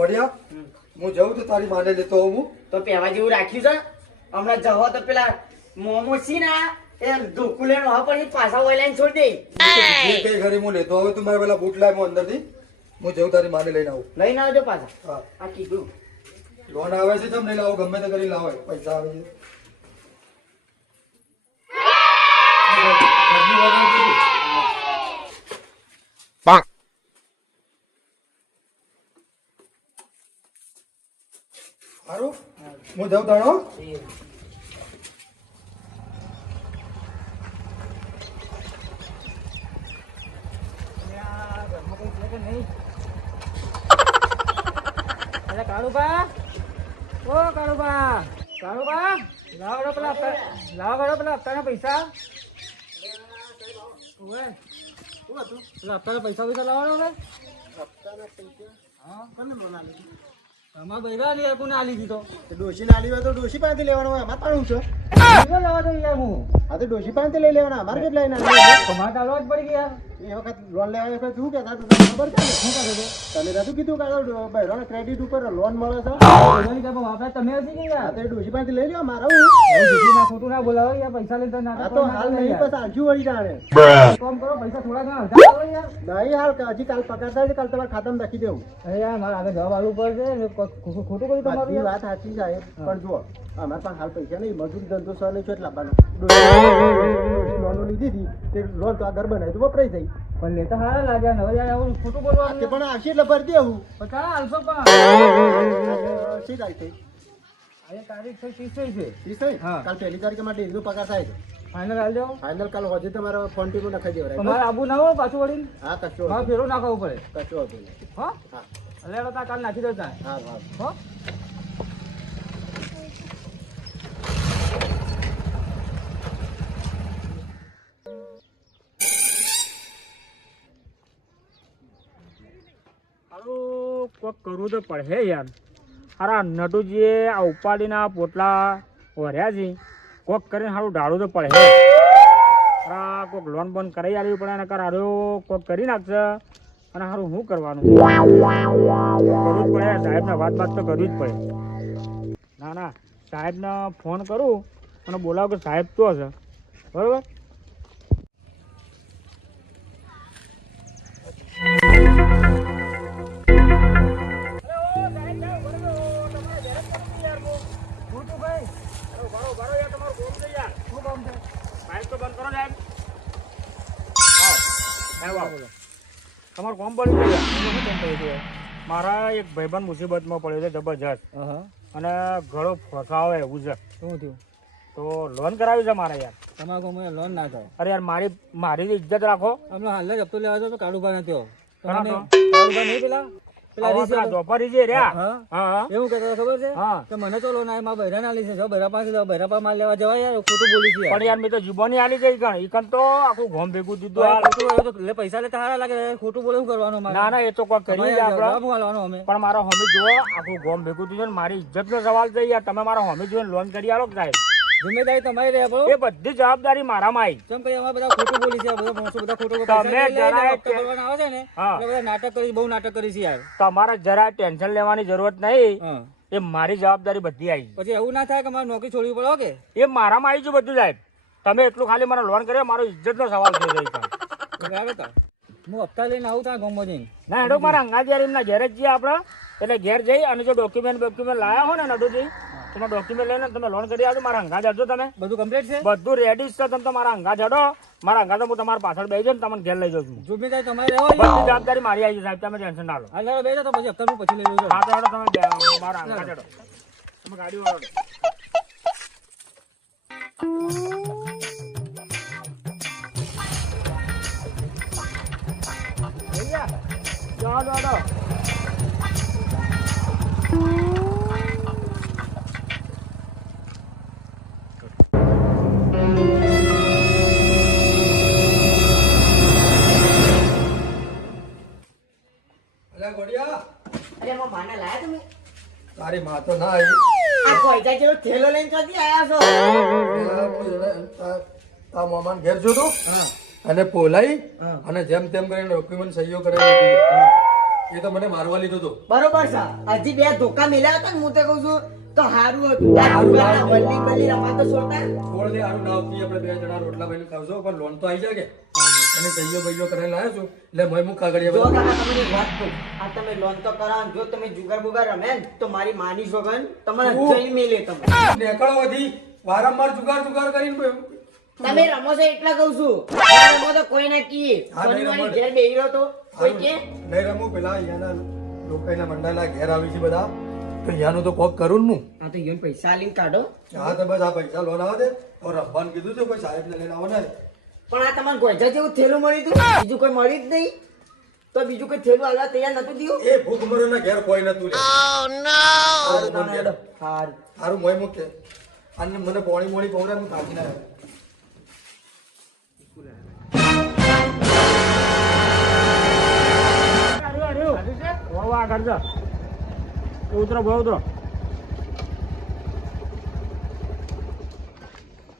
ગોડિયા હું જઉં તો તારી માને લેતો આવું હું. તો પહેવા જેવું રાખ્યું છે હમણાં જવો તો પેલા મોમોસી ના એ ધોકું લેનો હા પણ એ પાછા ઓઈલાઈન છોડી દે જે કઈ ઘરે હું લેતો આવું તું મારા પેલા બૂટ લાય હું અંદરથી હું જઉં તારી માને લઈને આવું. લઈને આવજો પાછા. હા આ કીધું લોન આવે છે તમે લઈ લાવો ગમે તે કરી લાવો પૈસા આવે છે. ઘરની વાત નથી. સારું હું જાઉં તાણો. કાળુબા ઓ કાળુબા કાળુબા લાવો પેલા હપ્તાના પૈસા ઓએ પેલા હપ્તાના પૈસા લાવવાનો ને હા કોને મના લીધી અમાર બૈરા ને કોને આલી દીધો ડોશી ના આલી હોય તો ડોશી પાસેથી લેવાનો હોય. અમારે પાડું છે પૈસા લાવવા તો યાર હું આ તો ડોશી પાસેથી લઈ લેવાના. અમારે કેટલા લઈને તમારે ચાલવા જ પડી ગયા એ વખત લોન લેવા વખત શું કહેતા હતા તમને ખબર છે ને? શું કરે છે તમે નતું કીધું કે બહેરાને ક્રેડિટ ઉપર લોન મળે છે. વાપરા તમે હતી કે આ યાર તો એ ડોશી પાસેથી લઈ લ્યો. મારા જુઠું ના ખોટું ના બોલાવો યાર પૈસા લઈને આ નાટક તો હાલ નહીં બસ આજુ વળી જાણે કામ કરો પૈસા થોડા ઘણા હજાર કરો યાર નહીં હાલ હજી કાલ પગાર થાય છે કાલ તમારે ખાતામાં રાખી દેવું. અરે યાર મારે આગળ જવાબ આલવું પડશે ને ખોટું કર્યું તમારું બધી યાર. વાત સાચી છે પણ જુઓ અમારે પાસે હાલ પૈસા નહીં મજૂર ધંધો સર નહીં છો એટલે લાવવાનો. લોનો લીધી હતી તે લોન તો આ ઘર બનાવી તો વપરાઈ જાય પણ લેતા સારા લાગ્યા ને હવે યાર આવું ખોટું બોલવાનું તે પણ આવશે એટલે ભરી દેવું. પણ ચાલો હાલશો પણ શી તારીખ થઈ? આજે તારીખ થઈ 30 થઈ છે 30 થઈ? હા. કાલ પહેલી તારીખે માટે એનો પગાર થાય છે. ફાઇનલ હાલ જાઓ ફાઇનલ કાલ હોજે તમારે ફોન પે માં નખાઈ દેવાય. તમારે આબુ ના હોય પાછું વળીને હા કશો મારે ફેરો નાખવું પડે કશો હતો નહીં. હા હા એટલે તા કાલ નાખી દો ત્યાં હા હા હો હારું કોક કરવું તો પડે યાર. હારા નટુજીએ આ ઉપાડીના પોટલા ભર્યા છે કોક કરીને સારું ઢાળવું તો પડે. હારા કોક લોન બોન કરાવી આલવી પડે ને કર હારું કોક કરી નાખશે અને સારું શું કરવાનું કરવું જ પડે. સાહેબને વાત તો કરવી જ પડે. ના ના સાહેબને ફોન કરું અને બોલાવું કે સાહેબ તો હશે બરાબર. તમારું કોમ પડ્યું છે. મારા એક ભાઈબંધ મુસીબતમાં પડ્યો છે જબરજસ્ત અને ઘણો ફસાવે એવું છે. શું થયું તો લોન કરાવી છે મારે યાર. તમારા ગામમાં લોન ના થાય. અરે યાર મારી તો ઇજ્જત રાખો. હમણાં હાલ જ હપ્તો લેવા તો કાળુભા નથી કોનો તો? કાળુભા નહીં પેલા પેલા જોપારી જે રહ્યા હા હા એવું કહેતા ખબર છે હા. કે મને તો લોન આવે મારા બૈરા ના લીધે જો બૈરા પાસે બૈરા પાસે માલ લેવા જવાય યાર ખોટું બોલી છે પણ યાર મેં તો જીબોની આલી જઈ ગણ ઈકન તો આખું ગોમ ભેગું દીધું યાર હાલ. ખોટું હોય તો લે પૈસા લેતા સારા લાગે ખોટું બોલે શું કરવાનું મારે? ના ના એ તો કોઈ કરી તમારે આપડે જવાબ આલવાનો અમે પણ મારા હોમી જુઓ આખું ગોમ ભેગું દીધું ને મારી ઇજ્જત નો સવાલ છે યાર. તમે મારા હોમી જોઈને લોન કરી આલો સાહેબ. જિમ્મેદારી તમારી રહે બરો એ બધી જવાબદારી મારામાં આવી. કેમ કે અમારે બધા ખોટું બોલી છે બધા માણસો બધા ખોટું તમે પૈસા લઈ લઈને જરાય હપ્તા ભરવાના આવે છે ને હા. એટલે બધા નાટક કરી બહુ નાટક કરી છે યાર તમારે જરા ટેન્શન લેવાની જરૂરત નહીં. હા એ મારી જવાબદારી બધી આવી. પછી એવું ના થાય કે મારે નોકરી છોડવી પડે કે એ મારામાં આવી ગયું બધું સાહેબ. તમે એટલું ખાલી મને લોન કર્યો મારો ઇજ્જતનો સવાલ થઈ જાય સાહેબ. બરાબર તો હું હપ્તા લઈને આવું ત્યાં ગામમાં જઈને ના હેડો મારા અંગાજ યાર એમના ઘેર જ જઈએ આપણે. એટલે ઘેર જઈ અને જો ડોક્યુમેન્ટ લાયા હો ને નડુજી તમે ડોક્યુમેન્ટ લઈને તમે લોન કરી આવજો. મારા અંગાજ હડજો તમે બધું કમ્પ્લીટ છે બધું રેડી છે. તમે તમારા અંગાજ હડો. મારા અંગાજ હું તમારા પાછળ બેસી જાઉં તમને ઘેર લઈ જાઉં છું. જિમ્મેદારી તમારી રહેવાની બધી જવાબદારી મારી આવી સાહેબ. તમે ટેન્શન ના લો. હાલ ચાલો બેસો તો પછી હપ્તા પછી લઈ લઉં છું હા તો હેડો તમે મારા અંગાજ હડો. તમે ગાડી વાળો ચાલો હડો. અલ્યા ગોડિયા અરે એમાં માને લાયા તમે તારી માં તો ના આવી. આ કોઈતા જેવો થેલો લઈને ક્યાંથી આયા છો તા મામાન ઘેર જોતો અને પોલાઈ અને જેમ તેમ કરીને ડોક્યુમેન્ટ સહીઓ કરાવી દીધી. એ તો મને મારવા લીધો હતો. બરોબર છે. હજી 2 ધોકા મેલ્યા હતા ને હું તો કહું છું તો હારું હતું. આ દુકાનના વલ્લી બલ્લી રમાતો છોડતા. છોડ દે, હારું ના આવતી, આપણે 2 જણા રોટલા ભાઈને ખાવશો, પણ લોન તો આવી જાય કે એને સહીઓ બહીઓ કરાવીને લાવ્યો છું એટલે મેં મુક કાગળિયા જો બધા. કાકા તમને એક વાત કહું. આ તમે લોન તો કરાવો, જો તમે જુગાર બુગાર રમે ને તો મારી માની સોગન તમારે જઈને મેલે તમે. નેકળો વધી વારંવાર જુગાર જુગાર કરીને તમે રમો છો એટલે કહું છું. ના રમો તો કોઈ ના કીએ. હા, નહીં શનિવારે રમો. ઘેર બેહી રહ્યો તો કોઈ કે નહીં રમું. પેલા અહીંયાના લોકોના મંડાના ઘેર આવી છે બધા, તો અહીંયાનું તો કોક કરું ને હું. આ તો યોન પૈસા આલીને કાઢો. હા તો બસ આ પૈસા લોન આવે દે. હવે રમવાનું કીધું છે, કોઈ સાહેબને લઈને આવો ને. પણ આ તમારે ગોજા જેવું થેલું મળ્યું હતું, બીજું કોઈ મળ્યું જ નહીં. તો બીજું કોઈ થેલું આલવા તૈયાર નતું થયું. એ ભૂખમરોના ઘેર કોઈ નતું લે. સારું, તાને હેડો. સારું. હારું મોય મૂકે અને મને પોણી મોણી પવડા હું થાકી ના આવ્યો. વાહ કરજો ઉતરો ભાવ ઉતરો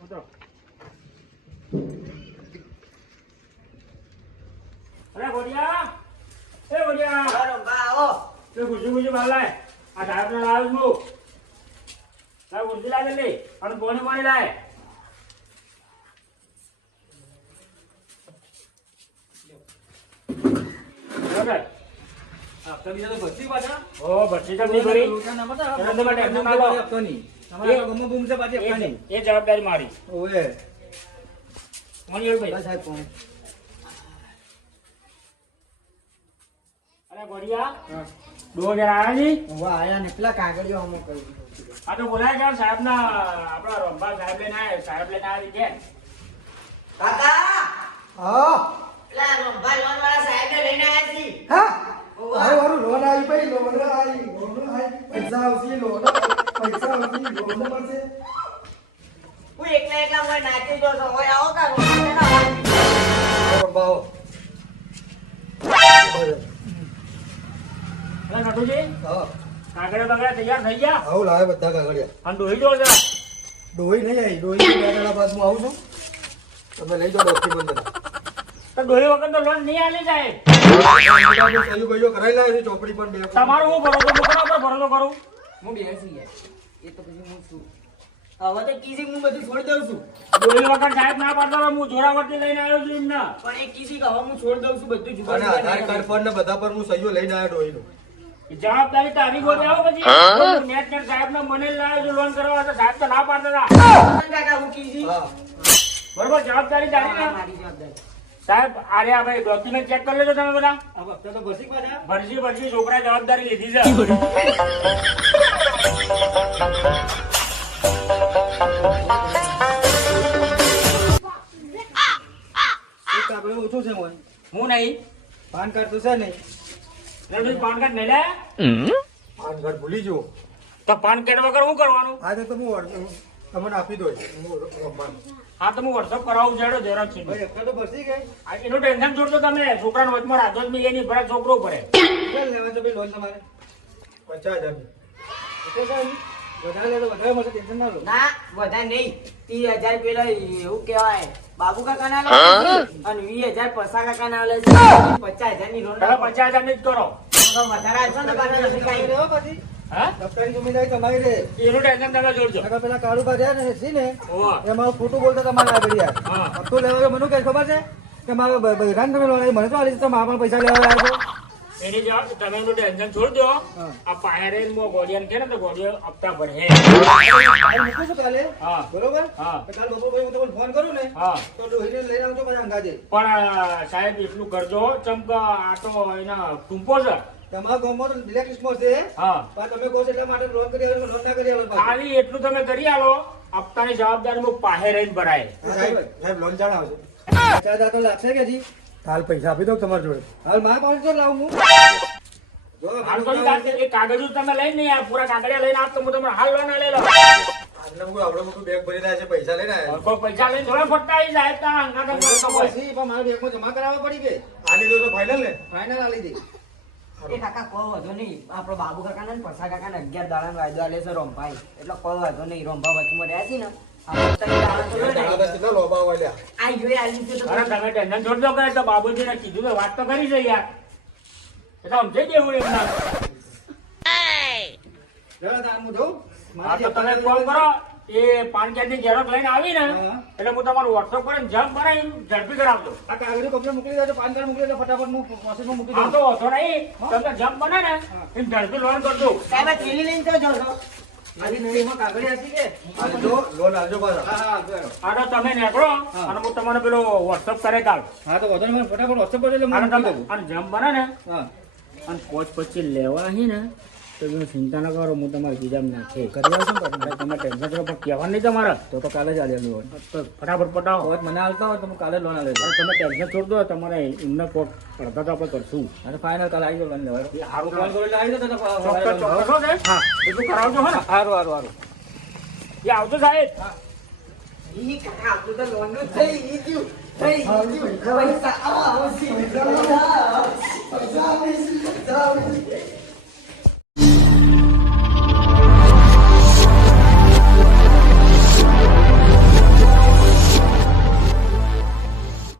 ઉતરો. અરે ગોડિયા, એ ગોડિયા, ચાલો, બા આવો. તે ગુજી ગુજી બાર લાય. આ સાહેબ ને લાવ્યો છું. લાવ ગુજી લાવે લે અને પોણી પાણી લાય. બરાબર. તમે બીજા તો ભરતી પાછા ઓ ભરતી તો નહીં કરી. લોકોના મતા એના તો માટે એમનું કાઢો. આપવાની તમારા ગમો બૂમ છે પાછી આપવાની એ જવાબદારી મારી. ઓએ કોણ યાર ભાઈ? સાહેબ કોણ? અરે ગોડિયા, ડો જરા આયા છી? વાહ, આયા ને પેલા કાગળિયો અમુક કરી દીધો. આ તો બોલાય કે સાહેબ ના આપણા રંભા સાહેબ લઈને આવ્યા. સાહેબ લઈને આવી છે. કાકા, હા પેલા રંભા લોન વાળા સાહેબને લઈને આયા છી. હા હારું લોન આવી ભાઈ, લોન આવી, પૈસા આવશે, પૈસા આવશે, લોન મળશે. હું એકલા મોય નાચી જો છો. હોય આવો કા રોકાને ના હોય. બાવો અરે નટુજી, હા કાગળ બગડા તૈયાર થઈ ગયા? આવું લાવે બધા કાગળિયા. અને ડોહી જો જરા. ડોહી નહીં આવી, ડોહી 2 દાડા બાદ હું આવું છું, તમે લઈ જાઓ ડોક્યુમેન્ટ બધા. તો ડોહી વગર તો લોન નહીં આલી જાય. સહી ભાઈઓ કરાવી લાવે છે, ચોપડી પણ 2. તમારું હું ભરોસો હું કરા પર ભરોસો કરું? હું બેસી યાર. એ તો પછી હું છું. હવે તો કીધી હું બધું છોડી દઉં છું. ડોહી વગર સાહેબ ના પાડતા હોય, હું જોરાવરથી લઈને આવ્યો છું એમને. પણ એ કીધી કે હવે હું છોડી દઉં છું બધું જુગાર અને આધાર કાર્ડ પર ને બધા પર હું સહીઓ લઈને આવ્યો ડોહીનું. જવાબદારી તારી ગોળે આવો પછી. નેટ નેટ સાહેબ ને મને લાવ્યો છું લોન કરવા, તો સાહેબ તો ના પાડતા હતા. કાકા હું કીધી. હા બરોબર, જવાબદારી તારી ને. મારી જવાબદારી. સાહેબ આરે આ ભાઈ ડોક્યુમેન્ટ ચેક કરી લેજો તમે બધા. આ વખતે તો ભરતી પાછા ભરજી ભરજી છોકરાએ જવાબદારી લીધી છે. એક કાગળ ઓછું છે મોય હું નહીં પાન કાર્ડ તો છે નહીં રણજીત પાન કાર્ડ નહીં લાયા? પાન કાર્ડ ભૂલી જુઓ. તો પાન કાર્ડ વગર શું કરવાનું? હા તો હું તમને આપી દો. હું રમવાનું. હા તો હું વોટ્સઅપ કરાવું છેડો જરાક છે. ભાઈ વખતે તો ભરતી ગઈ આ એનું ટેન્શન છોડતો તમે. છોકરાનો વચમાં રાજો જ નહીં, એની ભરા છોકરો ભરે. કેટલા લેવા છે ભાઈ લોન તમારે 50,000. એટલે સાહેબ વધારે લે તો વધારે મળશે, ટેન્શન ના લો. ના વધારે નહીં. 30,000 પેલા એવું કહેવાય બાબુ કાકા ના લે અને 20,000 પસા કાકા ના લે 50,000 ની લોન તમે 50,000 ની જ કરો. વધારે આવશે ને પાછા નથી કાંઈ. રહેવા પછી હા દફતરની જમીનદારી તમારી રહે. એનું ટેન્શન તમે જોડજો. કાકા પેલા કાળુ ભાઈ ને છે ને ઓહો. એમાં ખોટું બોલતા તમારે આગળ યાર. હા. હપ્તો લેવા મને કઈ ખબર છે કે મારો બૈરાન તમે લોન મને તો આલી તમે મારા પણ પૈસા લેવા આવ્યા છો. એની જવાબ તમે એનું ટેન્શન છોડ દો. હા. આ પાયરે ગોડિયન કે ને તો ગોડિયો હપ્તા ભરે. કાલે મૂકું છું કાલે હા. બરોબર હા. તો કાલ બપોર પછી હું તમને ફોન કરું ને હા તો ડોહીને લઈને આવજો પછી અંગાજે. પણ સાહેબ એટલું કરજો ચમક આ તો એના ટૂંપો છે. તમારા ગામમાં તો બ્લેક લિસ્ટમાં છે હા પણ તમે કહો છો એટલા માટે લોન કરી આવે લોન ના કરી આવે પાછું. ખાલી એટલું તમે કરી આલો, હપ્તાની જવાબદારી હું પાહે રહીને ભરાય. સાહેબ લોન ચાણ આવશે. 50,000 તો લાગશે કે જી હાલ પૈસા આપી દો તમારી જોડે. હાલ મારા પાસે તો લાવું હું જો હાલ તો એ કાગળો તમે લઈને નહીં આવ્યા, પૂરા કાગળિયા લઈને આપ તો હું તમને હાલ લોન આલેલો. આજને કોઈ આવડો મોટું બેગ ભરીને આવ્યા છે, પૈસા લઈને આવ્યા. કોઈ પૈસા લઈને થોડા ફટતા આવી સાહેબ તારા અંગાત અંગાત તો હોય. પછી પણ મારા બેંકમાં જમા કરાવવા પડી કે આની દો તો ફાઇનલ ને. ફાઇનલ આલી દે. એ કાકા કોઈ વાંધો નહીં. આપણો બાબુ કાકા ને પસા કાકા ને 11 દાડાનો વાયદો આલે છે રોમભાઈ. એટલે કોઈ વાંધો નહીં. રોમભા વચમાં રહ્યા છે ને આપણે ત્રણ દાડા તો જોડે દાદા કેટલા લોબા વાળ્યા. આ જોઈ આલી છે તો અરે તમે ટેન્શન છોડજો કરે તો બાબુજીને કીધું તો વાત તો કરી છે યાર. એટલે સમજાઈ દેવું એમના જરા તાર હું જોઉં. હા તો તમે કોલ કરો એ પાન કાર્ડ ની ઝેરોક્ષ લઈને આવી ને હા. એટલે હું તમારું વોટ્સઅપ કરીને જમ્પ બનાવી ઝડપી કરાવજો આ કાગળિયું કપડે મોકલી દેજો, પાન કાર્ડ મોકલી દેજો, ફટાફટ હું પ્રોસેસમાં મૂકી હા દઉં. તો વાંધો નહીં તમને જમ્પ બને ને એમ ઝડપી લોન કરજો સાહેબ આ થેલી લઈને તો જાઓ છો. આજે નહીં, એમાં કાગળિયા હતી કે? આલજો, લોન આલજો પાછો. હા, હા, આલજો એનો. હા તો તમે નીકળો અને હું તમને પેલો વોટ્સઅપ કરે કાલ હા, તો વાંધો નહીં, મને ફટાફટ WhatsApp કરજો એટલે હું અને મૂકી તમે દઉં. અને જમ્પ બને ને હા. અને કોચ પછી લેવા હી ને તો તમે ચિંતા ના કરો હું તમારે બીજા નાખે કરી આવશું ને પાછું. તમે ટેન્શન કરો પણ કહેવાનું નહીં તમારે તો કાલે જ આલેલું હોય. તો ફટાફટ પટાવો હવે મને હાલતા હોય તો હું કાલે લોન આલે અને તમે ટેન્શન છોડ દો તમારે એમને કોક અડધા તો આપણે કરશું અને ફાઇનલ કાલે આવી જાવ લોન લેવા. એ સારું ફોન કરો એટલે આવી જાવ તો ચોક્કસ ચોક્કસ હો સાહેબ. હા એટલું કરાવજો હો ને સારું સારું સારું. એ આવજો સાહેબ ઈ કાકા આપણું તો લોનનું થઈ ગયું. થઈ ગયું. પૈસા આવો, આવો, સીધા.